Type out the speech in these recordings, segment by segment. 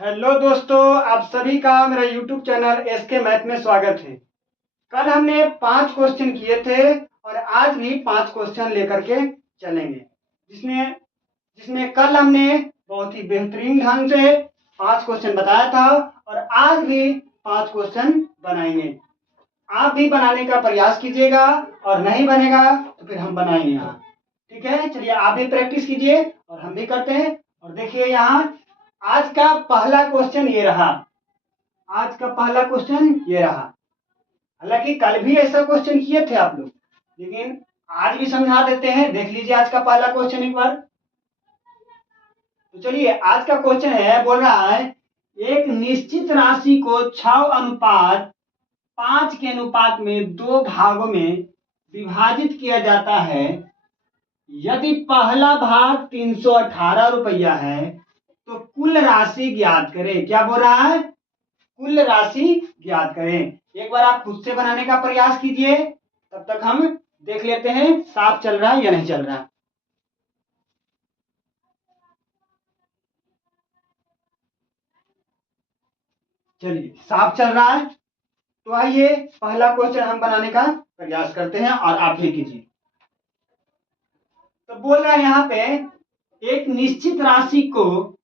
Hello दोस्तों, आप सभी का मेरा यूट्यूब चैनल एसके मैथ में स्वागत है। कल हमने 5 क्वेश्चन किए थे और आज भी 5 क्वेश्चन लेकर के चलेंगे, जिसमें जिसमें कल हमने बहुत ही बेहतरीन ढंग से 5 क्वेश्चन बताया था और आज भी 5 क्वेश्चन बनाएंगे। आप भी बनाने का प्रयास कीजिएगा और नहीं बनेगा तो फिर हम बनाएंगे यहाँ। ठीक है, चलिए आप भी प्रैक्टिस कीजिए और हम भी करते हैं। और देखिए यहाँ आज का पहला क्वेश्चन ये रहा। आज का पहला क्वेश्चन ये रहा। हालांकि कल भी ऐसा क्वेश्चन किए थे आप लोग, लेकिन आज भी समझा देते हैं। देख लीजिए आज का पहला क्वेश्चन एक बार। तो चलिए आज का क्वेश्चन है, बोल रहा है एक निश्चित राशि को 6:5 के अनुपात में 2 भागों में विभाजित किया जाता है। यदि पहला भाग 318 रुपया है तो कुल राशि ज्ञात करें। क्या बोल रहा है? कुल राशि ज्ञात करें। एक बार आप खुद से बनाने का प्रयास कीजिए, तब तक हम देख लेते हैं साफ चल रहा है या नहीं चल रहा। चलिए साफ चल रहा है तो आइए पहला क्वेश्चन हम बनाने का प्रयास करते हैं और आप भी कीजिए। तो बोल रहा है यहाँ पे एक निश्चित राशि को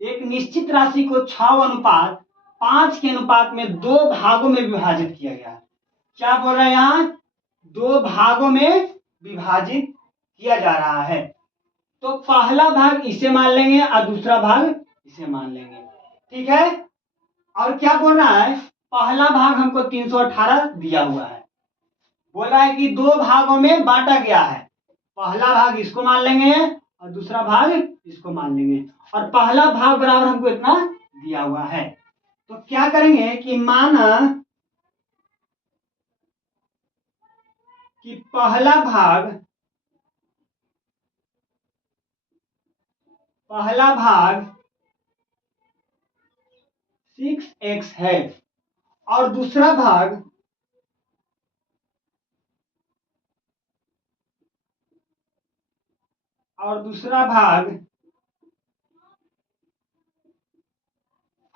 6:5 के अनुपात में 2 भागों में विभाजित किया गया है। क्या बोल रहा है यहाँ? 2 भागों में विभाजित किया जा रहा है। तो पहला भाग इसे मान लेंगे और दूसरा भाग इसे मान लेंगे। ठीक है। और क्या बोल रहा है? पहला भाग हमको 318 दिया हुआ है। बोल रहा है कि 2 भागों में बांटा गया है। पहला भाग इसको मान लेंगे और दूसरा भाग इसको मान लेंगे, और पहला भाग बराबर हमको इतना दिया हुआ है। तो क्या करेंगे कि माना कि पहला भाग 6x है और दूसरा भाग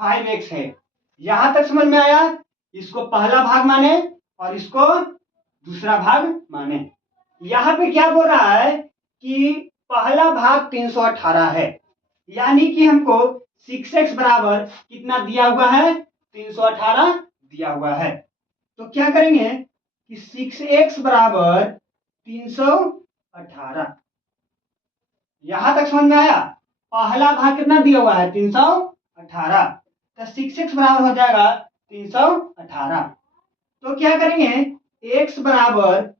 5x है। यहां तक समझ में आया? इसको पहला भाग माने और इसको दूसरा भाग माने। यहां पे क्या बोल रहा है कि पहला भाग 318 है, यानी कि हमको 6x बराबर कितना दिया हुआ है? 318 दिया हुआ है। तो क्या करेंगे कि 6x बराबर 318। यहां तक समझ में आया? पहला भाग कितना दिया हुआ है? 318। तो 6x बराबर हो जाएगा 318। तो क्या करेंगे, x बराबर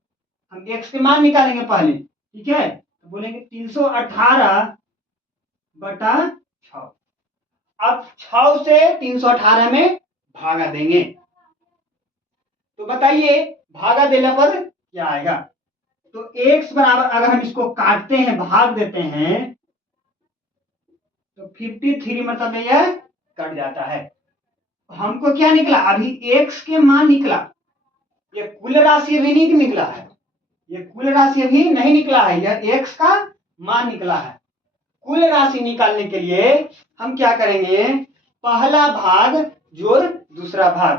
हम x के मान निकालेंगे पहले। ठीक है, तो बोलेंगे 318 बटा 6। अब 6 से 318 में भागा देंगे। तो बताइए भागा देने पर क्या आएगा? तो x बराबर, अगर हम इसको काटते हैं, भाग देते हैं, तो 53 मतलब यह कट जाता है। हमको क्या निकला? अभी x के मान निकला। ये कुल राशि अभी नहीं निकला है, ये कुल राशि अभी नहीं निकला है, यह x का मान निकला है। कुल राशि निकालने के लिए हम क्या करेंगे? पहला भाग जोड़ दूसरा भाग,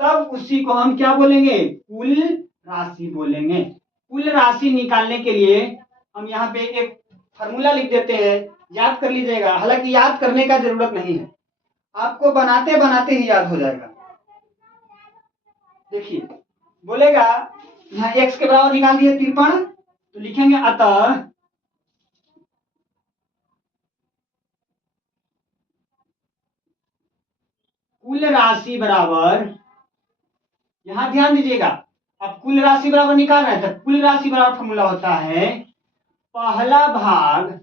तब उसी को हम क्या बोलेंगे? कुल राशि बोलेंगे। कुल राशि निकालने के लिए हम यहाँ पे एक फॉर्मूला लिख देते हैं, याद कर लीजिएगा। हालांकि याद करने का जरूरत नहीं है, आपको बनाते बनाते ही याद हो जाएगा। देखिए बोलेगा यहाँ x के बराबर निकाल दिए 53, तो लिखेंगे अतः कुल राशि बराबर, यहां ध्यान दीजिएगा, अब कुल राशि बराबर निकालना है तो कुल राशि बराबर फॉर्मूला होता है पहला भाग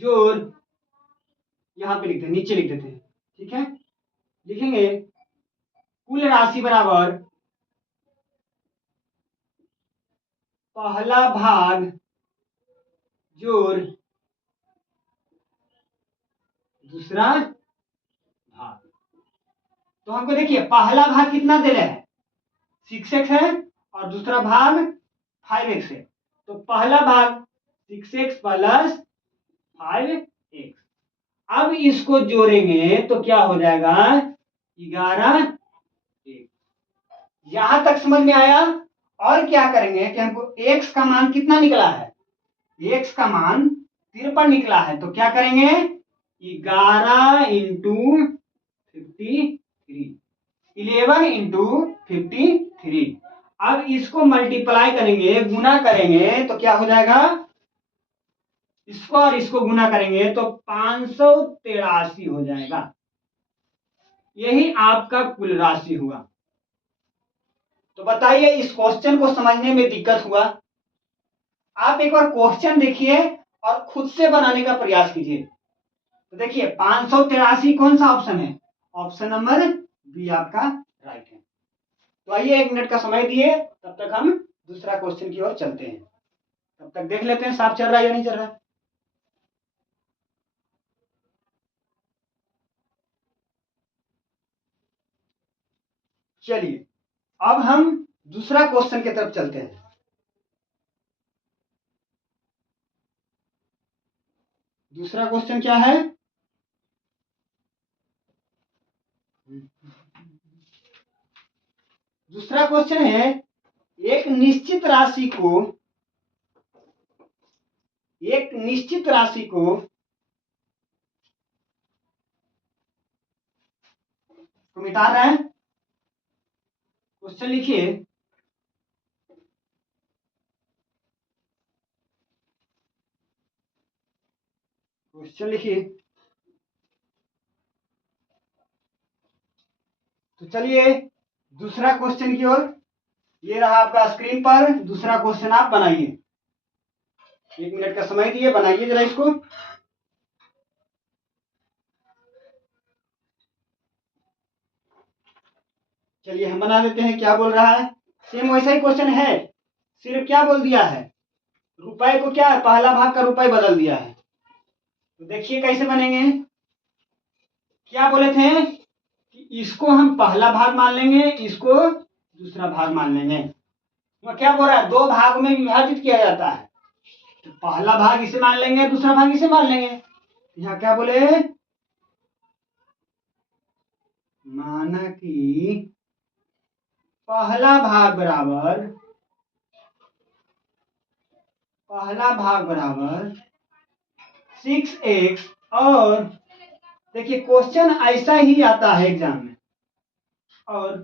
जोड़, यहां पे लिखते हैं, नीचे लिख देते हैं। ठीक है, लिखेंगे कुल राशि बराबर पहला भाग जोड़ दूसरा भाग। तो हमको देखिए पहला भाग कितना दे रहे हैं? 6x है और दूसरा भाग 5x है। तो पहला भाग 6x प्लस 5x। अब इसको जोड़ेंगे तो क्या हो जाएगा 11x। यहां तक समझ में आया। और क्या करेंगे कि हमको x का मान कितना निकला है, x का मान 53 निकला है, तो क्या करेंगे 11 इंटू 53, 11 इंटू 53। अब इसको मल्टीप्लाई करेंगे, गुना करेंगे तो क्या हो जाएगा, इसको और इसको गुना करेंगे तो 583 हो जाएगा। यही आपका कुल राशि हुआ। तो बताइए इस क्वेश्चन को समझने में दिक्कत हुआ? आप एक बार क्वेश्चन देखिए और खुद से बनाने का प्रयास कीजिए। तो देखिए 583 कौन सा ऑप्शन है, ऑप्शन नंबर बी आपका राइट है। तो आइए 1 मिनट का समय दिए, तब तक हम दूसरा क्वेश्चन की ओर चलते हैं। तब तक देख लेते हैं साफ चल रहा है या नहीं चल रहा है। चलिए अब हम दूसरा क्वेश्चन की तरफ चलते हैं। दूसरा क्वेश्चन क्या है, दूसरा क्वेश्चन है एक निश्चित राशि को मिटा रहे हैं। क्वेश्चन लिखिए, क्वेश्चन लिखिए। तो चलिए दूसरा क्वेश्चन की ओर, ये रहा आपका स्क्रीन पर दूसरा क्वेश्चन, आप बनाइए। 1 मिनट का समय दिए, बनाइए जरा इसको। चलिए हम बना देते हैं, क्या बोल रहा है, सेम वैसा ही क्वेश्चन है, सिर्फ क्या बोल दिया है, रुपए को क्या पहला भाग का रुपए बदल दिया है। तो देखिए कैसे बनेंगे। क्या बोले थे कि इसको हम पहला भाग मान लेंगे, इसको दूसरा भाग मान लेंगे। तो क्या बोल रहा है, 2 भाग में विभाजित किया जाता है, तो पहला भाग इसे मान लेंगे, दूसरा भाग इसे मान लेंगे। यहाँ क्या बोले, माना कि पहला भाग बराबर 6x। और देखिए क्वेश्चन ऐसा ही आता है एग्जाम में, और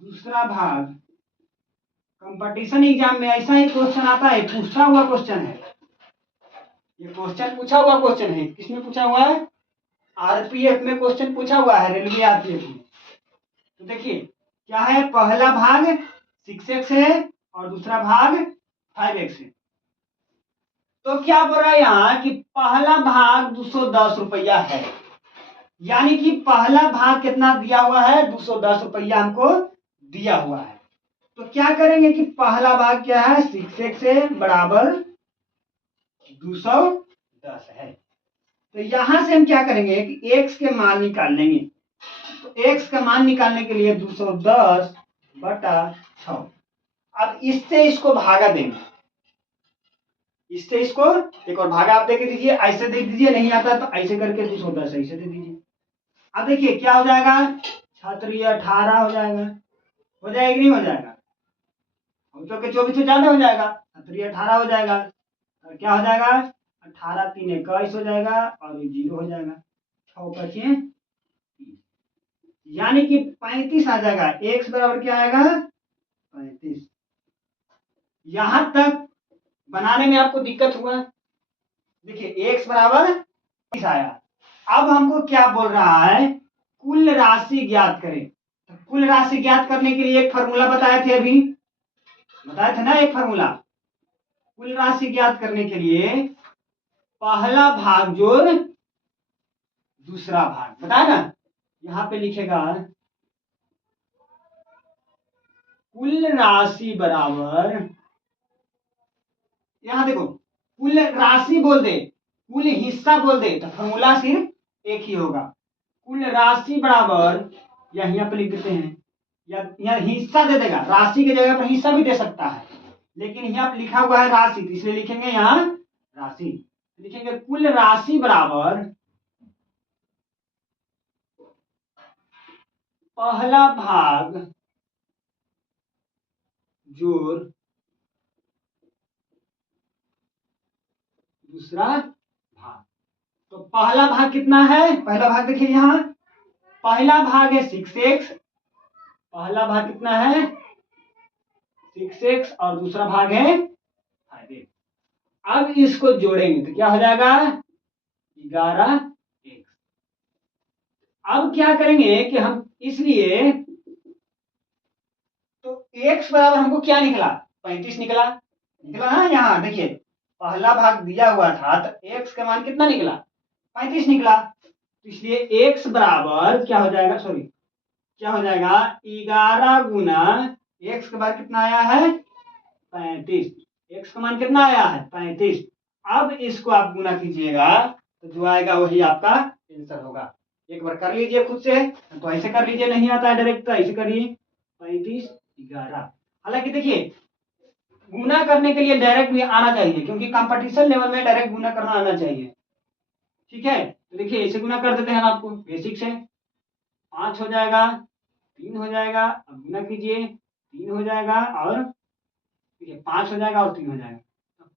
दूसरा भाग कंपटीशन एग्जाम में ऐसा ही क्वेश्चन आता है, पूछा हुआ क्वेश्चन है। ये क्वेश्चन पूछा हुआ क्वेश्चन है, किसमें पूछा हुआ है, आरपीएफ में क्वेश्चन पूछा हुआ है, रेलवे आरपीएफ में। तो देखिए क्या है, पहला भाग 6x है और दूसरा भाग 5x है। तो क्या बोल रहा है यहाँ कि पहला भाग 210 रुपया है, यानी कि पहला भाग कितना दिया हुआ है, 210 रुपया हमको दिया हुआ है। तो क्या करेंगे कि पहला भाग क्या है, 6x है बराबर 210 है। तो यहां से हम क्या करेंगे कि x के मान निकाल लेंगे। तो x का मान निकालने के लिए 210 बटा 6। अब इससे इसको भागा देंगे, इससे इसको एक और भागा आप दे के दीजिए, ऐसे दे दीजिए, नहीं आता तो ऐसे करके 210 ऐसे दे दीजिए। अब देखिए क्या हो जाएगा, 18 हो जाएगा, हो जाएगा कि नहीं हो जाएगा, क्योंकि 24 से ज्यादा हो जाएगा, 18 हो जाएगा। और क्या हो जाएगा, 18 3 21 हो जाएगा और ये 0 हो जाएगा, 6 बचे 30, यानी कि 35 आ जाएगा। x बराबर क्या आएगा 35। यहां तक बनाने में आपको दिक्कत हुआ, देखिए x बराबर 35 आया। अब हमको क्या बोल रहा है, कुल राशि ज्ञात करें। तो कुल राशि ज्ञात करने के लिए एक फार्मूला बताए थे, अभी बताए थे ना एक फार्मूला। कुल राशि ज्ञात करने के लिए पहला भाग जोड़ दूसरा भाग, बताया ना, यहां पे लिखेगा कुल राशि बराबर, यहां देखो कुल राशि बोल दे, कुल हिस्सा बोल दे तो फॉर्मूला सिर्फ एक ही होगा। कुल राशि बराबर, यहाँ पे लिख देते हैं या हिस्सा दे देगा, राशि की जगह पर हिस्सा भी दे सकता है, लेकिन यहाँ पे लिखा हुआ है राशि, तो इसलिए लिखेंगे यहाँ राशि। लिखेंगे कुल राशि बराबर पहला भाग जोड़ दूसरा भाग। तो पहला भाग कितना है, पहला भाग देखिए यहाँ, पहला भाग है 6x, पहला भाग कितना है 6x और दूसरा भाग है 5x। अब इसको जोड़ेंगे तो क्या हो जाएगा 11x। अब क्या करेंगे कि हम इसलिए तो x बराबर हमको क्या निकला 35 निकला, निकला ना। यहाँ देखिए पहला भाग दिया हुआ था तो x का मान कितना निकला 35 निकला, तो इसलिए x बराबर क्या हो जाएगा, सॉरी क्या हो जाएगा 11 गुना x के बाद कितना आया है 35, x का मान कितना आया है 35। अब इसको आप गुना कीजिएगा तो जो आएगा वही आपका आंसर होगा। एक बार कर लीजिए खुद से, तो ऐसे कर लीजिए, नहीं आता है डायरेक्ट तो ऐसे करिए 35 11। हालांकि देखिए गुना करने के लिए डायरेक्ट भी आना चाहिए, क्योंकि कंपटीशन लेवल में डायरेक्ट गुना करना आना चाहिए। ठीक है, तो देखिए ऐसे गुना कर देते हैं हम आपको बेसिक से, 5 हो जाएगा 3 हो जाएगा, अब गुना कीजिए 3 हो जाएगा और देखिए 5 हो जाएगा और 3 हो जाएगा,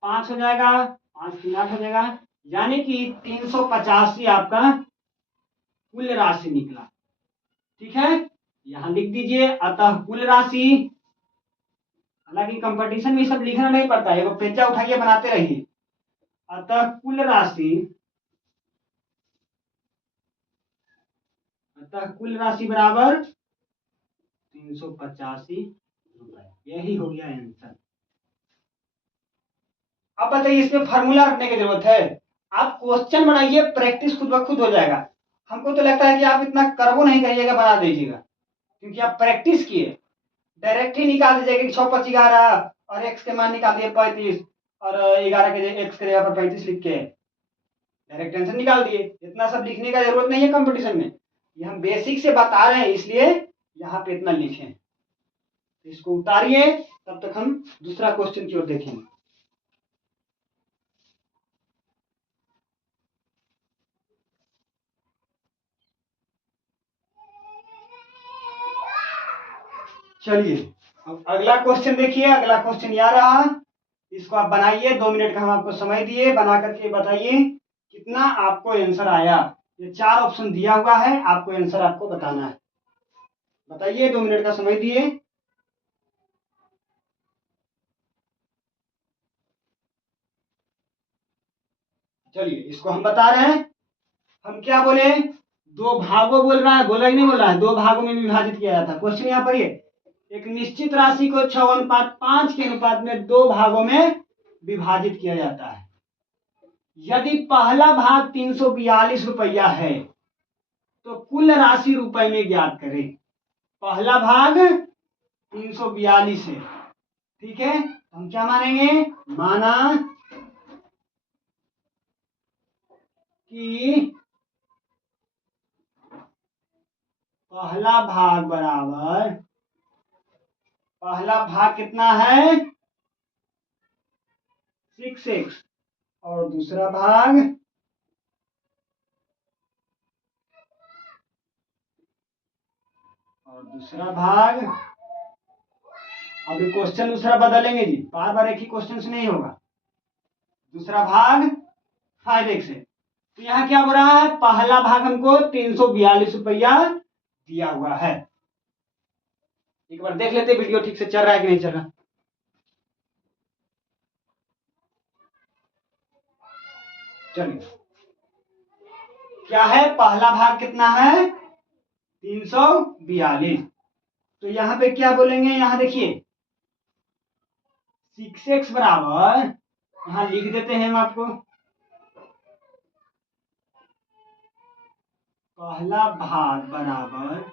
5 हो जाएगा 5 3 8 हो जाएगा, यानी कि 385 आपका कुल राशि निकला। ठीक है, यहां लिख दीजिए अतः कुल राशि, हालांकि कंपटीशन में सब लिखना नहीं पड़ता है, वो पेजा उठाइए बनाते रहिए। अतः कुल राशि, अतः कुल राशि बराबर 385 रुपए, यही हो गया आंसर। अब बताइए इसमें फार्मूला रखने की जरूरत है, आप क्वेश्चन बनाइए, प्रैक्टिस खुद ब खुद हो जाएगा। हमको तो लगता है कि आप इतना करबो नहीं करिएगा, बना दीजिएगा, क्योंकि आप प्रैक्टिस किए। डायरेक्ट ही निकाल दीजिएगा कि 6 5 11 और x के मान निकाल दिए 35 और 11 के x के जगह पर 35 लिख के डायरेक्ट आंसर निकाल दिए। इतना सब लिखने का जरूरत नहीं है कंपटीशन में, ये हम बेसिक से बता रहे हैं इसलिए यहाँ पे इतना लिखे। इसको उतारिए, तब तक हम दूसरा क्वेश्चन की ओर देखेंगे। चलिए अब अगला क्वेश्चन देखिए, अगला क्वेश्चन यह रहा, इसको आप बनाइए, 2 मिनट का हम आपको समय दिए, बना करके बताइए कितना आपको आंसर आया। ये 4 ऑप्शन दिया हुआ है, आपको आंसर आपको बताना है। बताइए, 2 मिनट का समय दिए। चलिए इसको हम बता रहे हैं, हम क्या बोले, 2 भागों बोल रहा है, बोला ही नहीं बोला है, 2 भागों में विभाजित किया जाता है। क्वेश्चन यहाँ पर ये एक निश्चित राशि को 6:5 के अनुपात में 2 भागों में विभाजित किया जाता है। यदि पहला भाग 342 रुपया है तो कुल राशि रुपए में ज्ञात करें। पहला भाग 342 है, ठीक है, हम क्या मानेंगे, माना कि पहला भाग बराबर, पहला भाग कितना है 6x और दूसरा भाग अभी क्वेश्चन दूसरा बदलेंगे जी, बार बार एक ही क्वेश्चन से नहीं होगा। दूसरा भाग 5x है, तो यहाँ क्या हो रहा है, पहला भाग हमको 342 रुपया दिया हुआ है। एक बार देख लेते वीडियो ठीक से चल रहा है कि नहीं चल रहा। चलिए क्या है, पहला भाग कितना है 342, तो यहाँ पे क्या बोलेंगे, यहाँ देखिए 6x बराबर, यहाँ लिख देते हैं हम आपको, पहला भाग बराबर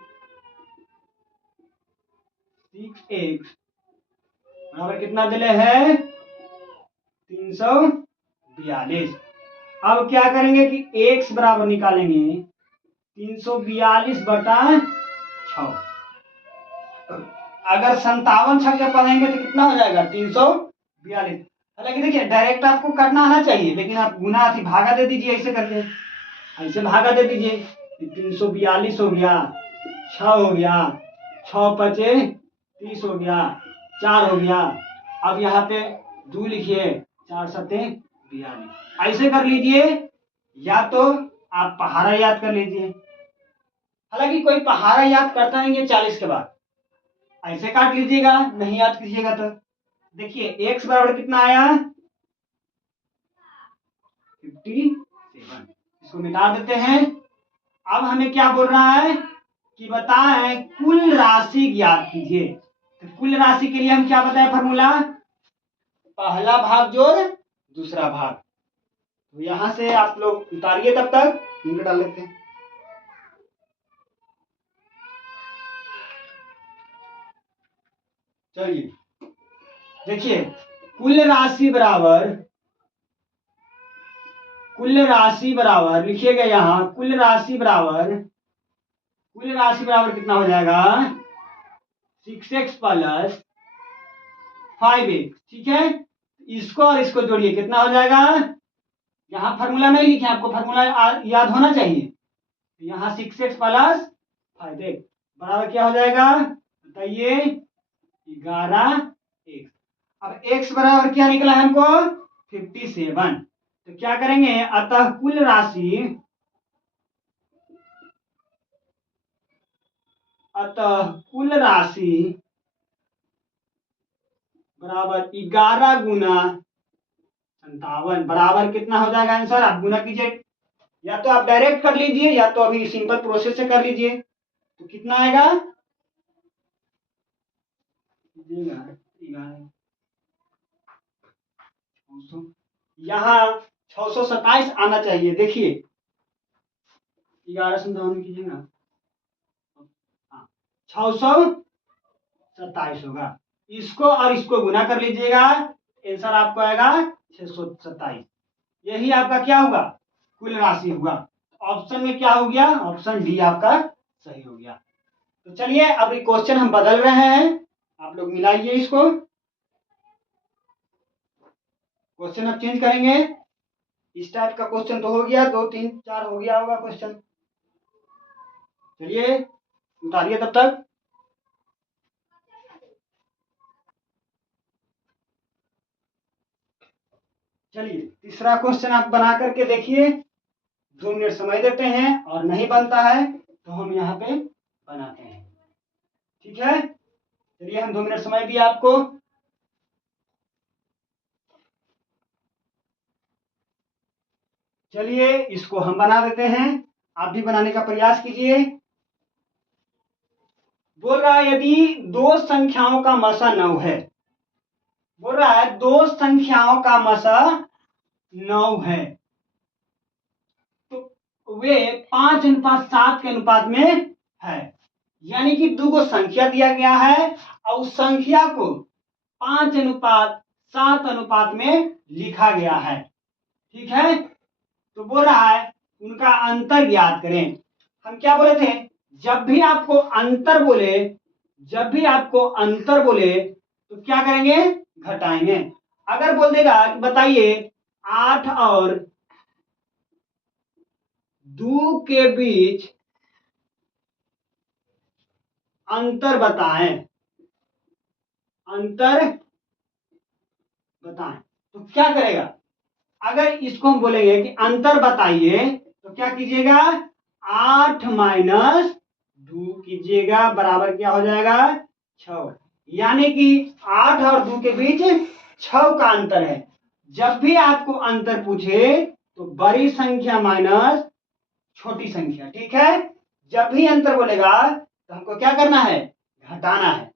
6x बराबर कितना दिले है 342। अब क्या करेंगे कि x बराबर निकालेंगे 342 बटा 6, अगर 57 छक्के पढ़ेंगे तो कितना हो जाएगा 342। हालांकि देखिए डायरेक्ट आपको करना आना चाहिए, लेकिन आप गुना थी भागा दे दीजिए, ऐसे करके ऐसे भागा दे दीजिए। 342 हो गया, 6 हो गया, 6 पचे 30 हो गया, 4 हो गया। अब यहाँ पे 2 लिखिए, 4 सत्ते 42। ऐसे कर लीजिए, या तो आप पहाड़ा याद कर लीजिए। हालांकि कोई पहाड़ा याद करता नहीं है 40 के बाद, ऐसे काट लीजिएगा, नहीं याद कीजिएगा तो। देखिए x बराबर कितना आया 57, इसको मिटा देते हैं। अब हमें क्या बोल रहा है कि बताएं कुल राशि ज्ञात कीजिए। तो कुल राशि के लिए हम क्या बताएं फॉर्मूला, पहला भाग जोड़ दूसरा भाग। तो यहां से आप लोग उतारिए, तब तक इनको डाल लेते हैं। चलिए देखिए, कुल राशि बराबर लिखिएगा यहाँ, कुल राशि बराबर कितना हो जाएगा 6x प्लस 5x। ठीक है, इसको और इसको जोड़िए, कितना हो जाएगा, यहाँ फार्मूला नहीं लिखे, आपको फार्मूला याद होना चाहिए। यहाँ 6x प्लस 5x बराबर क्या हो जाएगा बताइए 11x। अब x बराबर क्या निकला है हमको 57। तो क्या करेंगे, अतः कुल राशि बराबर 11 गुना 57 बराबर कितना हो जाएगा आंसर, आप गुना कीजिए, या तो आप डायरेक्ट कर लीजिए या तो अभी सिंपल प्रोसेस से कर लीजिए। तो कितना आएगा, यहाँ 627 आना चाहिए। देखिए 11 संतावन कीजिएगा, 627 होगा। इसको और इसको गुना कर लीजिएगा, आंसर आपको आएगा 627। यही आपका क्या होगा कुल राशि होगा। ऑप्शन में क्या हो गया, ऑप्शन डी आपका सही हो गया। तो चलिए अब क्वेश्चन हम बदल रहे हैं, आप लोग मिलाइए इसको। क्वेश्चन अब चेंज करेंगे, इस टाइप का क्वेश्चन तो हो गया, 2 3 4 हो गया होगा क्वेश्चन। चलिए उतारिए तब तक। चलिए तीसरा क्वेश्चन आप बना करके देखिए, 2 मिनट समय देते हैं, और नहीं बनता है तो हम यहाँ पे बनाते हैं। ठीक है, चलिए हम 2 मिनट समय दिए आपको। चलिए इसको हम बना देते हैं, आप भी बनाने का प्रयास कीजिए। बोल रहा है यदि 2 संख्याओं का मसा 9 है, बोल रहा है 2 संख्याओं का मसा 9 है, तो वे 5:7 के अनुपात में है। यानी कि 2 को संख्या दिया गया है और उस संख्या को 5:7 अनुपात में लिखा गया है। ठीक है, तो बोल रहा है उनका अंतर ज्ञात करें। हम क्या बोले थे, जब भी आपको अंतर बोले तो क्या करेंगे, घटाएंगे। अगर बोल देगा बताइए 8 और 2 के बीच अंतर बताएं, तो क्या करेगा। अगर इसको हम बोलेंगे कि अंतर बताइए, तो क्या कीजिएगा 8 माइनस 2 कीजिएगा, बराबर क्या हो जाएगा 6। यानी कि 8 और 2 के बीच 6 का अंतर है। जब भी आपको अंतर पूछे तो बड़ी संख्या माइनस छोटी संख्या। ठीक है, जब भी अंतर बोलेगा तो हमको क्या करना है, घटाना है।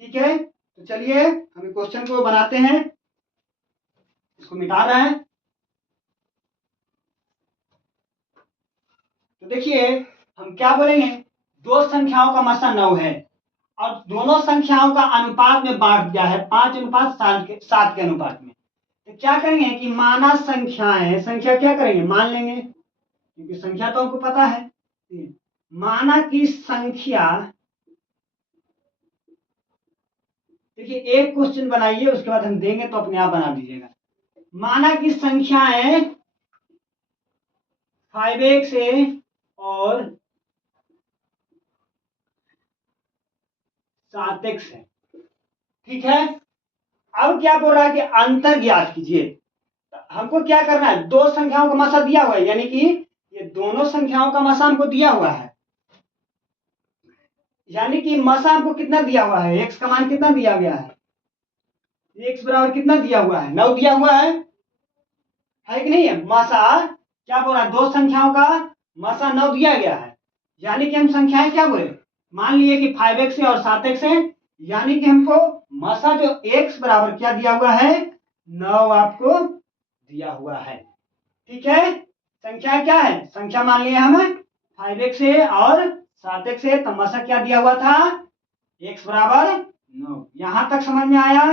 ठीक है, तो चलिए हम क्वेश्चन को बनाते हैं, इसको मिटा रहे हैं। तो देखिए हम क्या बोलेंगे, 2 संख्याओं का मसा 9 है और दोनों संख्याओं का अनुपात में बांट दिया है 5:7 के अनुपात में। तो क्या करेंगे कि माना संख्या क्या करेंगे, मान लेंगे, क्योंकि संख्या तो हमको पता है। माना कि संख्या देखिए एक क्वेश्चन बनाइए, उसके बाद हम देंगे तो अपने आप बना दीजिएगा। माना कि संख्याएं 5x है और 7x है, ठीक है। अब क्या बोल रहा है कि अंतर ज्ञात कीजिए। हमको क्या करना है, दो संख्याओं का मसा दिया हुआ है, यानी कि ये दोनों संख्याओं का मसा हमको दिया हुआ है, यानी कि मसा हमको कितना दिया हुआ है, x का मान कितना दिया गया है, x बराबर कितना दिया हुआ है, 9 दिया हुआ है कि नहीं है। मसा क्या बोल रहा है, दो संख्याओं का मसा 9 दिया गया है, यानी कि हम संख्याएं क्या बोले, मान लिए कि 5x है और 7x है, यानी कि हमको मसा जो x बराबर क्या दिया हुआ है, 9 आपको दिया हुआ है, ठीक है। संख्या क्या है, संख्या मान लिए हम 5x है और 7x है, तो मसा क्या दिया हुआ था, x बराबर 9। यहां तक समझ में आया।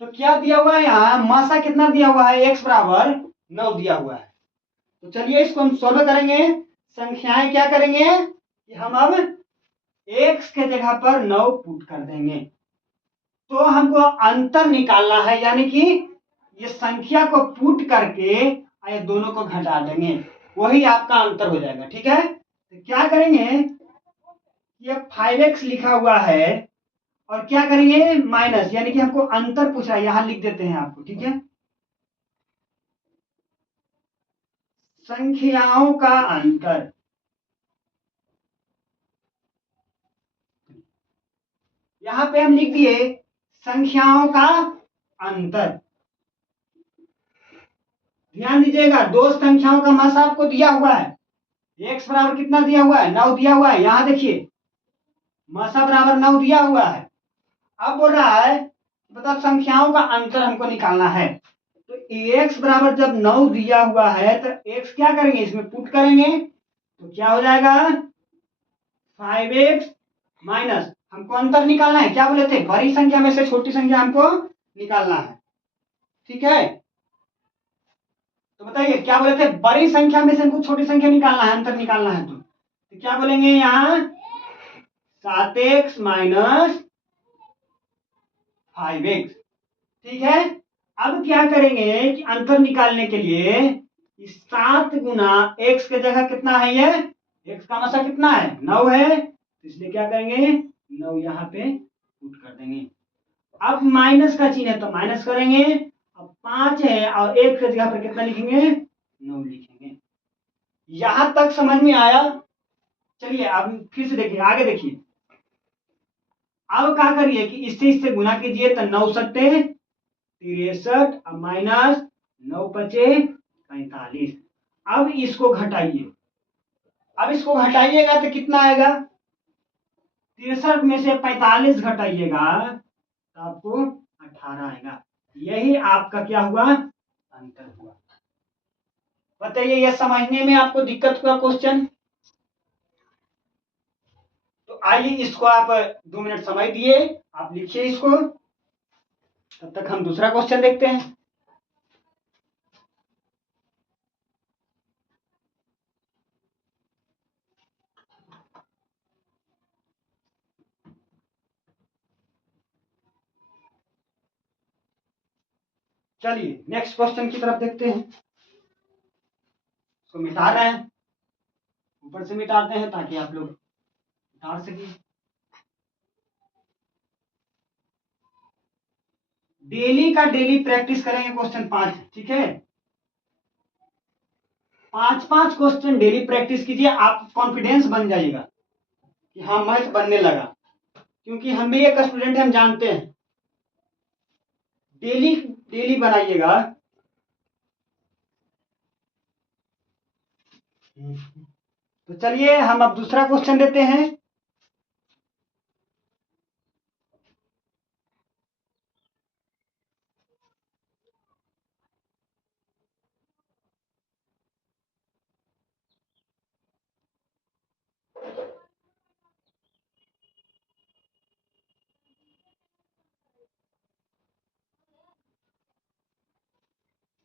तो क्या दिया हुआ है यहाँ, मासा कितना दिया हुआ है, x बराबर 9 दिया हुआ है। तो चलिए इसको हम सोल्व करेंगे। संख्याएं क्या करेंगे कि हम अब x के जगह पर 9 पुट कर देंगे, तो हमको अंतर निकालना है, यानी कि ये संख्या को पुट करके ये दोनों को घटा देंगे, वही आपका अंतर हो जाएगा, ठीक है। तो क्या करेंगे, ये 5x लिखा हुआ है और क्या करेंगे माइनस, यानी कि हमको अंतर पूछ रहा है, यहां लिख देते हैं आपको, ठीक है। संख्याओं का अंतर, यहां पे हम लिख दिए संख्याओं का अंतर। ध्यान दीजिएगा, दो संख्याओं का मसा आपको दिया हुआ है, x बराबर कितना दिया हुआ है, 9 दिया हुआ है, यहां देखिए मसा बराबर 9 दिया हुआ है। अब बोल रहा है मतलब संख्याओं का अंतर हमको निकालना है, तो x बराबर जब 9 दिया हुआ है तो x क्या करेंगे, इसमें पुट करेंगे, तो क्या हो जाएगा 5x माइनस, हमको अंतर निकालना है, क्या बोले थे, बड़ी संख्या में से छोटी संख्या हमको निकालना है, ठीक है। तो बताइए क्या बोले थे, बड़ी संख्या में से हमको छोटी संख्या निकालना है, अंतर निकालना है, तो क्या बोलेंगे यहाँ 7x माइनस 5x, ठीक है। अब क्या करेंगे कि अंतर निकालने के लिए 7 गुना x के जगह कितना है, ये x का मसा कितना है 9 है, तो इसलिए क्या करेंगे 9 यहाँ पे पुट कर देंगे। अब माइनस का चिन्ह है तो माइनस करेंगे, अब 5 है और 1 के जगह पर कितना लिखेंगे 9 लिखेंगे। यहां तक समझ में आया। चलिए अब फिर से देखिए, आगे देखिए। अब क्या करिए कि इससे गुना कीजिए, तो 9 सट्टे 63 अब माइनस 9 पचे 45। अब इसको घटाइए, अब इसको घटाइएगा तो कितना आएगा, 63 में से 45 घटाइएगा तो आपको 18 आएगा। यही आपका क्या हुआ, अंतर हुआ। बताइए यह समझने में आपको दिक्कत हुआ क्वेश्चन, तो आइए इसको आप 2 मिनट समय दिए, आप लिखिए इसको, तब तक हम दूसरा क्वेश्चन देखते हैं। चलिए नेक्स्ट क्वेश्चन की तरफ देखते हैं। इसको मिटा रहे हैं, ऊपर से मिटाते हैं ताकि आप लोग उतार सके। डेली का डेली प्रैक्टिस करेंगे क्वेश्चन 5, ठीक है। 5-5 क्वेश्चन डेली प्रैक्टिस कीजिए, आप कॉन्फिडेंस बन जाइएगा कि हाँ मैथ बनने लगा, क्योंकि हम भी एक स्टूडेंट हैं, हम जानते हैं। डेली डेली बनाइएगा। तो चलिए हम अब दूसरा क्वेश्चन देते हैं।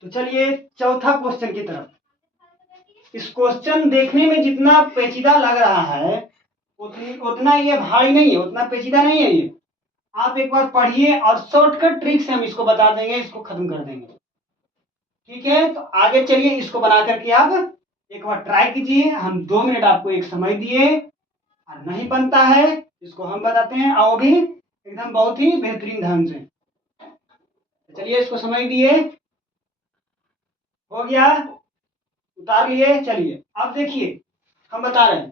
तो चलिए चौथा क्वेश्चन की तरफ। इस क्वेश्चन देखने में जितना पेचीदा लग रहा है उतना ये भारी नहीं है, उतना पेचीदा नहीं है ये। आप एक बार पढ़िए और शॉर्टकट ट्रिक से हम इसको बता देंगे, इसको खत्म कर देंगे। ठीक है, तो आगे चलिए, इसको बना करके आप एक बार ट्राई कीजिए। हम 2 मिनट आपको एक समय दिए, और नहीं बनता है इसको हम बताते हैं, और वो भी एकदम बहुत ही बेहतरीन ढंग से। चलिए, इसको समय दिए, हो गया, उतार लिए। चलिए अब देखिए, हम बता रहे हैं,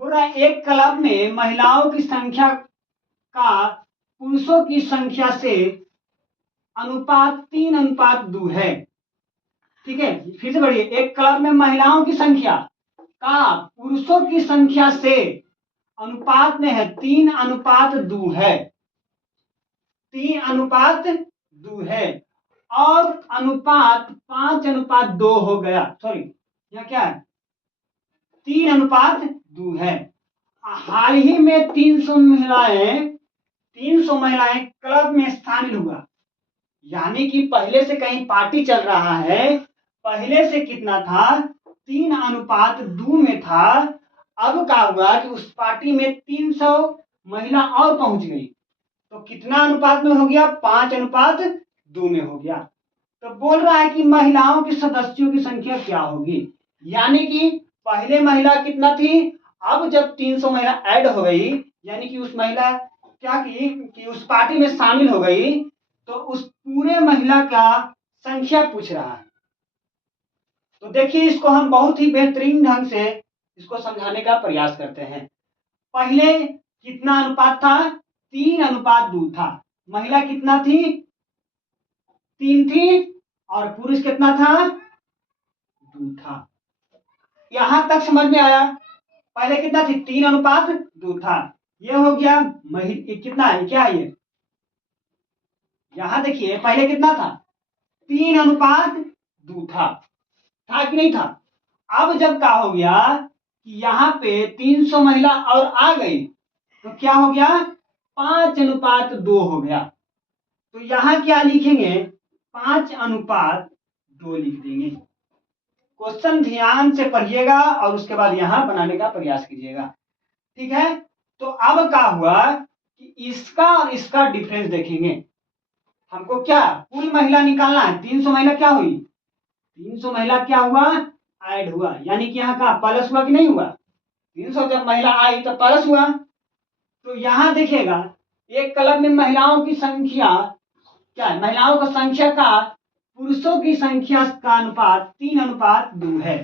बोल रहा है एक क्लब में महिलाओं की संख्या का पुरुषों की संख्या से अनुपात 3:2 है। ठीक है, फिर से बढ़िए, एक क्लब में महिलाओं की संख्या का पुरुषों की संख्या से अनुपात में है 3:2 है, 3:2 है, और अनुपात 5:2 हो गया। सॉरी, यह क्या है, 3:2 है। हाल ही में 300 महिलाएं क्लब में शामिल हुआ, यानी कि पहले से कहीं पार्टी चल रहा है, पहले से कितना था, 3:2 में था। अब क्या हुआ कि उस पार्टी में 300 महिला और पहुंच गई, तो कितना अनुपात में हो गया, 5:2 में हो गया। तो बोल रहा है कि महिलाओं के सदस्यों की संख्या क्या होगी, यानी कि पहले महिला कितना थी, अब जब 300 महिला ऐड हो गई, यानी कि उस महिला क्या की कि उस पार्टी में शामिल हो गई, तो उस पूरे महिला का संख्या पूछ रहा है। तो देखिए, इसको हम बहुत ही बेहतरीन ढंग से इसको समझाने का प्रयास करते हैं। पहले कितना अनुपात था, 3:2 था। महिला कितना थी, 3 थी, और पुरुष कितना था, 2 था। यहां तक समझ में आया। पहले कितना थी, 3:2 था। ये हो गया कितना है, क्या है ये, यहां देखिए पहले कितना था, 3:2 था कि नहीं था। अब जब क्या हो गया कि यहाँ पे 300 महिला और आ गई, तो क्या हो गया, 5:2 हो गया। तो यहाँ क्या लिखेंगे, 5:2 लिख देंगे। क्वेश्चन ध्यान से पढ़िएगा और उसके बाद यहाँ बनाने का प्रयास कीजिएगा। ठीक है, तो अब क्या हुआ कि इसका और इसका डिफरेंस देखेंगे। हमको क्या, कुल महिला निकालना है। 300 महिला क्या हुई, 300 महिला क्या हुआ, ऐड हुआ, यानी कि यहाँ का प्लस हुआ कि नहीं हुआ। 300 जब महिला आई तो प्लस हुआ। तो यहाँ देखिएगा, एक क्लब में महिलाओं की संख्या क्या है, महिलाओं का संख्या का पुरुषों की संख्या का अनुपात 3:2 है।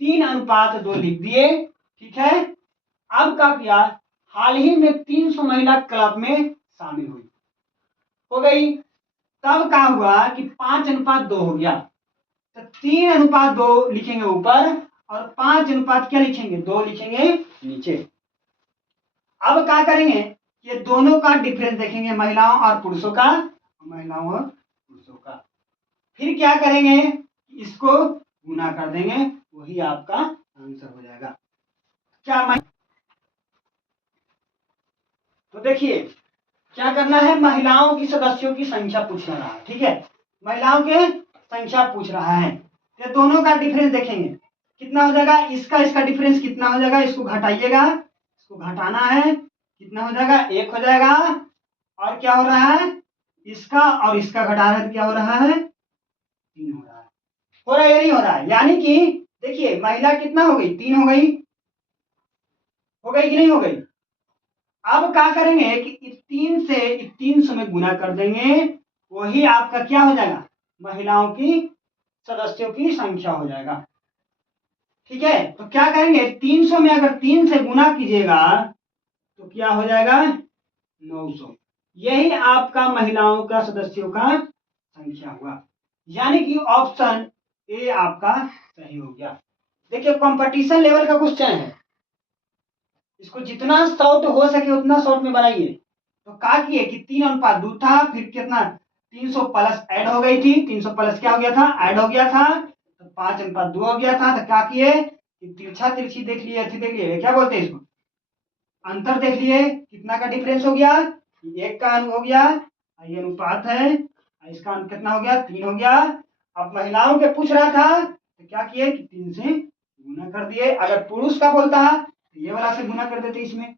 3:2 लिख दिए। ठीक है, अब क्या किया, हाल ही में 300 महिला क्लब में शामिल हुई, हो गई। तब क्या हुआ कि 5:2 हो गया, तो 3:2 लिखेंगे ऊपर, और 5 क्या लिखेंगे, 2 लिखेंगे नीचे। अब क्या करेंगे, ये दोनों का डिफरेंस देखेंगे, महिलाओं और पुरुषों का, महिलाओं और पुरुषों का। फिर क्या करेंगे, इसको गुना कर देंगे, वही आपका आंसर हो जाएगा। क्या तो देखिए, क्या करना है, महिलाओं की सदस्यों की संख्या पूछ रहा है। ठीक है, महिलाओं के संख्या पूछ रहा है, तो दोनों का डिफरेंस देखेंगे कितना हो जाएगा, इसका डिफरेंस कितना हो जाएगा, इसको घटाइएगा, इसको घटाना है, कितना हो जाएगा, 1 हो जाएगा। और क्या हो रहा है, इसका और इसका घटा रहे, क्या हो रहा है, 3 हो रहा है या नहीं हो रहा है। यानी कि देखिए, महिला कितना हो गई, 3 हो गई, हो गई कि नहीं हो गई। अब क्या करेंगे कि इस 3 से इस 300 में गुना कर देंगे, वही आपका क्या हो जाएगा, महिलाओं की सदस्यों की संख्या हो जाएगा। ठीक है, तो क्या करेंगे, 300 में अगर 3 से गुना कीजिएगा तो क्या हो जाएगा, 900। यही आपका महिलाओं का सदस्यों का संख्या हुआ, यानी कि ऑप्शन ए आपका सही हो गया। देखिए, कंपटीशन लेवल का क्वेश्चन है, इसको जितना शॉर्ट हो सके उतना शॉर्ट में बनाइए। तो क्या किए कि 3:2 था, फिर कितना, 300 प्लस ऐड हो गई थी, 300 प्लस क्या हो गया था, ऐड हो गया था, तो 5:2 हो गया था। तो क्या किए कि तिरछा तिरछी देख लिए, अच्छी देख लिए, क्या बोलते हैं इसको, अंतर देख लिए, कितना का डिफरेंस हो गया, 1 का हो गया, ये अनुपात है, इसका कितना हो गया, 3 हो गया। अब महिलाओं के पूछ रहा था, तो क्या किए कि 3 से गुना कर दिए। अगर पुरुष का बोलता है ये वाला से गुना कर देते इसमें।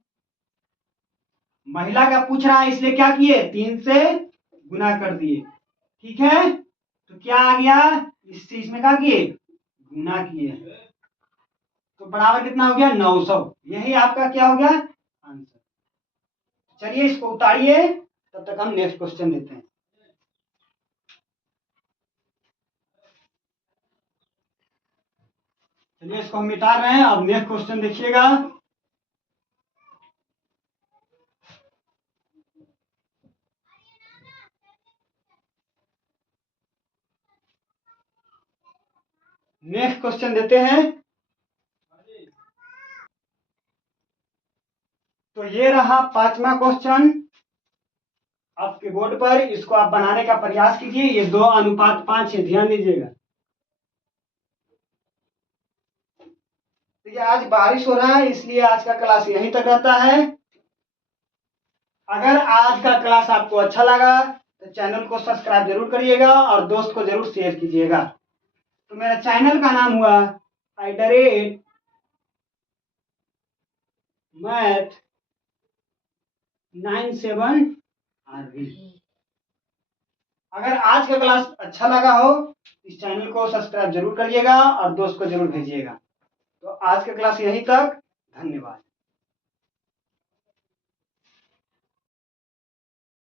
महिला का पूछ रहा है इसलिए क्या किए, 3 से गुना कर दिए। ठीक है, तो क्या आ गया, इससे इसमें क्या किए, गुना किए। तो बराबर कितना हो गया, 900। यही आपका क्या हो गया आंसर। चलिए इसको उतारिए, तब तक हम नेक्स्ट क्वेश्चन देते हैं। चलिए इसको हम मिटा रहे हैं। अब नेक्स्ट क्वेश्चन देखिएगा। नेक्स्ट क्वेश्चन देते हैं। तो ये रहा 5वां क्वेश्चन आपके बोर्ड पर। इसको आप बनाने का प्रयास कीजिए। ये 2:5 है, ध्यान दीजिएगा। तो ये आज बारिश हो रहा है, इसलिए आज का क्लास यहीं तक रहता है। अगर आज का क्लास आपको अच्छा लगा तो चैनल को सब्सक्राइब जरूर करिएगा और दोस्त को जरूर शेयर कीजिएगा। तो मेरा चैनल का नाम हुआ @Math97RV। अगर आज का क्लास अच्छा लगा हो, इस चैनल को सब्सक्राइब जरूर करिएगा और दोस्त को जरूर भेजिएगा। तो आज का क्लास यहीं तक, धन्यवाद।